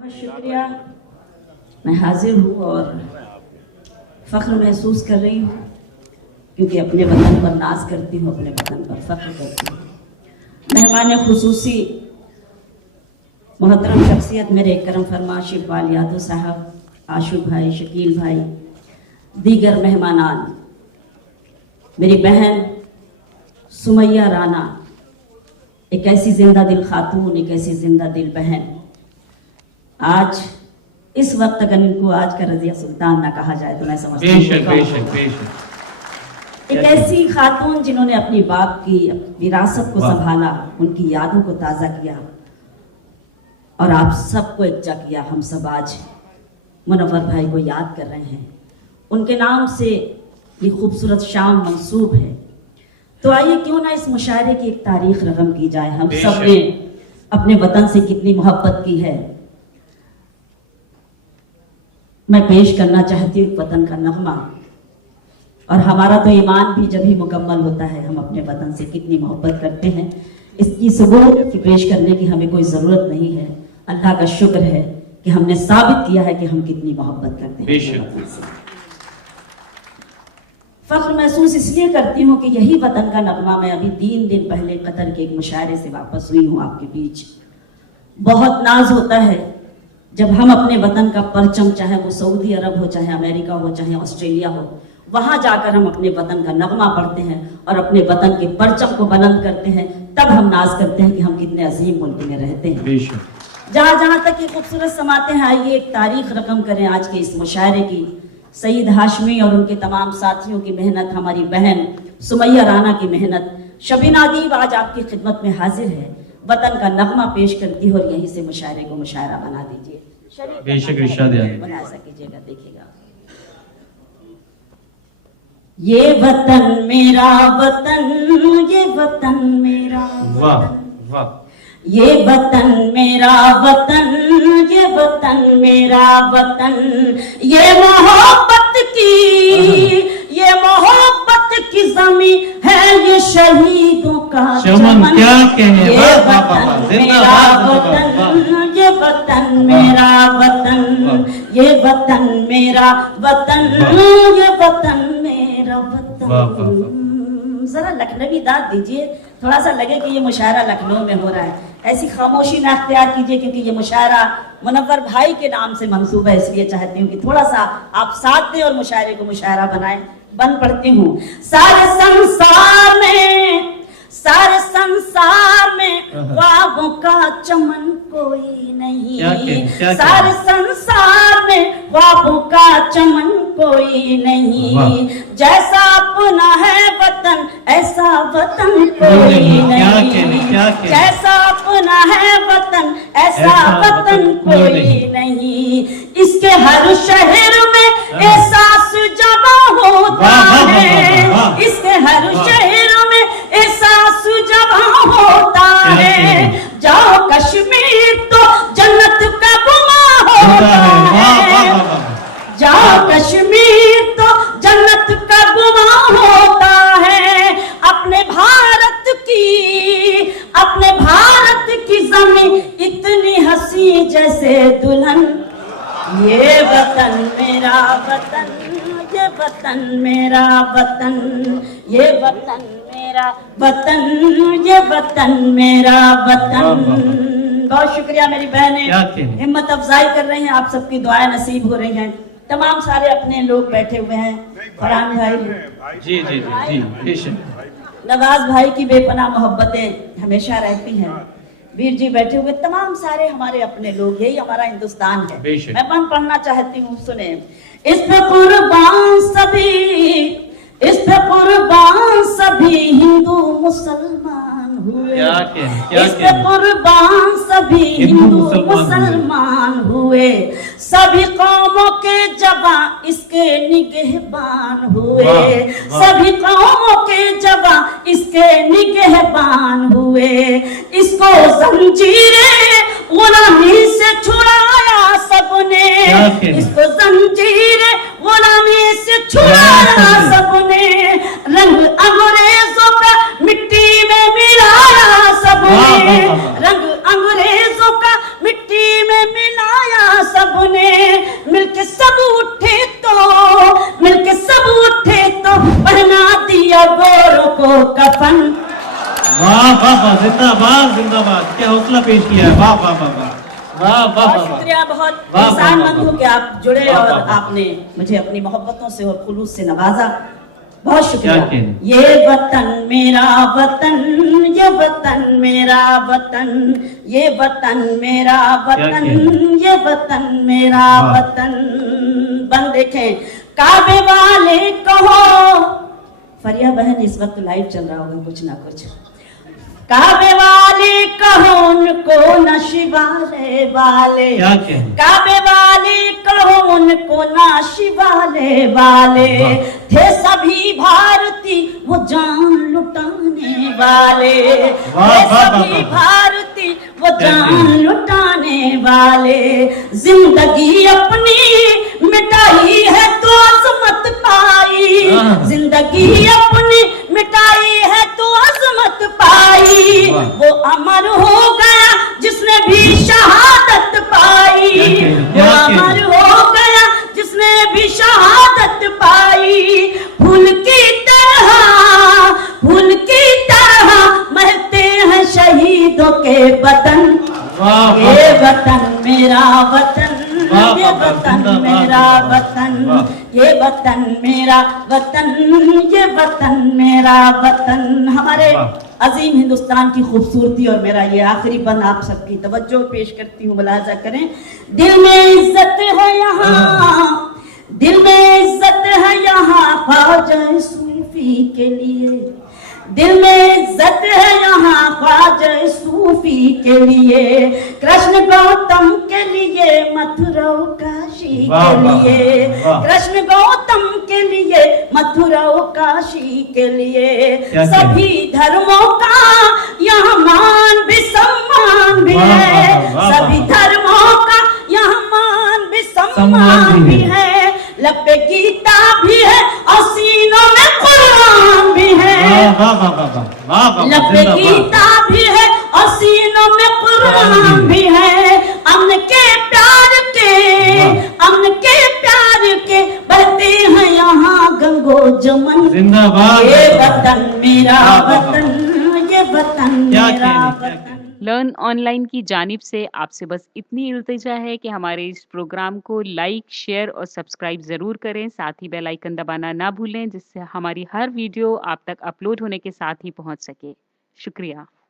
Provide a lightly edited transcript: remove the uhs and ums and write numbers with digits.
बहुत शुक्रिया। मैं हाजिर हूँ और फ़ख्र महसूस कर रही हूँ क्योंकि अपने वतन पर नाज करती हूँ, अपने वतन पर फ़ख्र करती हूँ। मेहमान खुसूसी मोहतरम शख्सियत मेरे करम फरमा शिवपाल यादव साहब, आशू भाई, शकील भाई, दीगर मेहमानान, मेरी बहन सुमैया राना, एक ऐसी जिंदा दिल खातून, एक ऐसी जिंदा दिल बहन। आज इस वक्त अगर इनको आज का रजिया सुल्तान ना कहा जाए तो मैं समझती हूँ एक ऐसी खातून जिन्होंने अपनी बाप की विरासत को संभाला, उनकी यादों को ताज़ा किया और आप सबको एकजा किया। हम सब आज मुनव्वर भाई को याद कर रहे हैं, उनके नाम से ये खूबसूरत शाम मंसूब है। तो आइए क्यों ना इस मुशायरे की एक तारीख रकम की जाए। हम सब ने अपने वतन से कितनी मोहब्बत की है। मैं पेश करना चाहती हूँ वतन का नगमा, और हमारा तो ईमान भी जब ही मुकम्मल होता है हम अपने वतन से कितनी मोहब्बत करते हैं। इसकी सबूत की पेश करने की हमें कोई ज़रूरत नहीं है। अल्लाह का शुक्र है कि हमने साबित किया है कि हम कितनी मोहब्बत करते हैं। फ़ख्र महसूस इसलिए करती हूँ कि यही वतन का नगमा। मैं अभी 3 दिन पहले कतर के एक मुशायरे से वापस हुई हूँ आपके बीच। बहुत नाज होता है जब हम अपने वतन का परचम, चाहे वो सऊदी अरब हो, चाहे अमेरिका हो, चाहे ऑस्ट्रेलिया हो, वहां जाकर हम अपने वतन का नगमा पढ़ते हैं और अपने वतन के परचम को बुलंद करते हैं। तब हम नाज करते हैं कि हम कितने अजीम मुल्क में रहते हैं। जहां जहां तक ये खूबसूरत समाते हैं, आइए एक तारीख रकम करें आज के इस मुशायरे की। सईद हाशमी और उनके तमाम साथियों की मेहनत, हमारी बहन सुमैया राना की मेहनत, शबीना अदीब आज आपकी खिदमत में हाजिर है, वतन का नगमा पेश करती है और यहीं से मुशायरे को मुशायरा बना दीजिए। बेशक इरशाद है, बना सकीजिएगा, देखिएगा। ये वतन मेरा वतन, ये वतन मेरा वतन, ये वतन मेरा वतन, ये वतन मेरा वतन, ये मोहब्बत की, ये मोहब्बत की ज़मीं है, ये शहीदों का चमन। क्या कहें, ये वतन मेरा वतन, ये वतन मेरा वतन, ये वतन मेरा वतन, ये वतन मेरा वतन। जरा लखनवी दाद दीजिए, थोड़ा सा लगे कि ये मुशायरा लखनऊ में हो रहा है। ऐसी खामोशी ना अख्तियार कीजिए क्योंकि ये मुशायरा मुनव्वर भाई के नाम से मंसूब है, इसलिए चाहती हूँ कि थोड़ा सा आप साथ दें और मुशायरे को मुशायरा बनाएं। बन पढ़ती हूँ। सारे संसार में, सारे संसार में ख्वाबों का चमन कोई नहीं, सारे संसार में ख्वाबों का चमन कोई नहीं, जैसा अपना है वतन ऐसा वतन कोई नहीं, जैसा अपना है वतन ऐसा वतन कोई नहीं। इसके हर शहर में एहसास जमा होता है, इसके हर शहर में एहसास जमा होता है। जाओ कश्मीर तो जन्नत का गुमा होता है, जाओ कश्मीर तो जन्नत का गुमा होता है। अपने भारत की, अपने भारत की ज़मीं इतनी हंसी जैसे दुल्हन। ये वतन मेरा वतन, ये वतन मेरा वतन, ये वतन मेरा वतन, ये वतन मेरा वतन। बहुत शुक्रिया मेरी बहनें, हिम्मत अफजाई कर रही हैं, आप सबकी दुआएं नसीब हो रही हैं। तमाम सारे अपने लोग बैठे हुए हैं, फरहान भाई जी जी जी जी, नवाज भाई की बेपनाह मोहब्बतें हमेशा रहती हैं, वीर जी बैठे हुए, तमाम सारे हमारे अपने लोग, यही हमारा हिंदुस्तान है। मैं बन पढ़ना चाहती हूँ, सुने। इस पे कुर्बान सभी, इस पे कुर्बान सभी हिंदू मुसलमान हुए, इस पे कुर्बान सभी हिंदू मुसलमान हुए, सभी कौमों के जवान इसके निगहबान हुए, सभी कौमों के जवान इसके निगहबान हुए। इसको जंजीरें गुलामी से छुड़ाया सबने, इसको जंजीरें गुलामी से छुड़ाया सबने, रंग अंग्रेजों का मिट्टी में मिलाया सबने, रंग अंग्रेजों का मिट्टी में मिलाया वाह वाह, जिंदाबाद जिंदाबाद, क्या हौसला पेश किया है, वाह वाह वाह वाह वाह वाह बहुत वाह शुक्रिया, बहुत वाह, वाह, एहसानमंद वाह, हूँ कि आप जुड़े वाह, और वाह, वाह। आपने मुझे अपनी मोहब्बतों से और खुलूस से नवाजा। बहुत शुक्रिया। क्या कहने। ये वतन मेरा वतन, ये वतन मेरा वतन, ये वतन मेरा वतन, कहने। ये वतन मेरा वाह। वतन। बन देखें काबे वाले कहो, फरिया बहन इस वक्त लाइव चल रहा होगा कुछ ना कुछ। काबे वाले कहो उनको न शिवाले वाले, क्या कहने। काबे वाले कहो उनको ना शिवाले वाले, वाह। थे सभी भारती वो जान लुटाने वाले, वाह, थे वाह, वाह, सभी वाह। भारती वो Thank जान you. लुटाने वाले। जिंदगी अपनी मिटाई है तो अजमत पाई, हाँ। जिंदगी अपनी मिटाई है तो अजमत पाई। वाह। वो अमर हो गया जिसने भी शहादत पाई, वो क्या कहने। अमर हो गया जिसने भी शहादत पाई। फूल की तरह, फूल की तरह महकते हैं शहीदों के बदन। वाह ये वाह वतन मेरा वतन, वाह, ये वाह, वाह, वतन जिंदाबाद, मेरा जिंदाबाद, वतन, वाह। ये वतन मेरा वतन, ये वतन मेरा वतन। हमारे वाह। अजीम हिंदुस्तान की खूबसूरती और मेरा ये आखिरी बंद आप सबकी तवज्जो पेश करती हूँ, मुलाजा करें। दिल में इज्जत है यहाँ, दिल में इज्जत है यहाँ ख्वाजा सूफी के लिए, दिल में इज्जत है यहाँ ख्वाजा सूफी के लिए। कृष्ण गौतम के लिए, मथुरा काशी वाह, के वाह, लिए, वाह। कृष्ण गौतम के लिए, मथुरा काशी के लिए। क्या सभी धर्मों का यहाँ मान भी सम्मान भी वाह, वाह, है, वाह, वाह, सभी वाह। धर्मों का यहाँ मान भी सम्मान सम्मान भी भी है। है। लबे गीता भी है और सीनों में कुरान भी है, वाह वाह वाह वाह वाह वाह, लबे जिंदाबाद। गीता भी है और सीनों में कुरान कुरान भी है। अमन के प्यार के, वाह। अमन के प्यार के बहते हैं यहाँ गंगो जमन। जिंदाबाद ये वतन मेरा वाह, वाह, वाह। वतन, ये वतन क्या मेरा कहने, क्या वतन। लर्न ऑनलाइन की जानिब से आपसे बस इतनी इल्तिजा है कि हमारे इस प्रोग्राम को लाइक, शेयर और सब्सक्राइब ज़रूर करें। साथ ही बेल आइकन दबाना ना भूलें, जिससे हमारी हर वीडियो आप तक अपलोड होने के साथ ही पहुंच सके। शुक्रिया।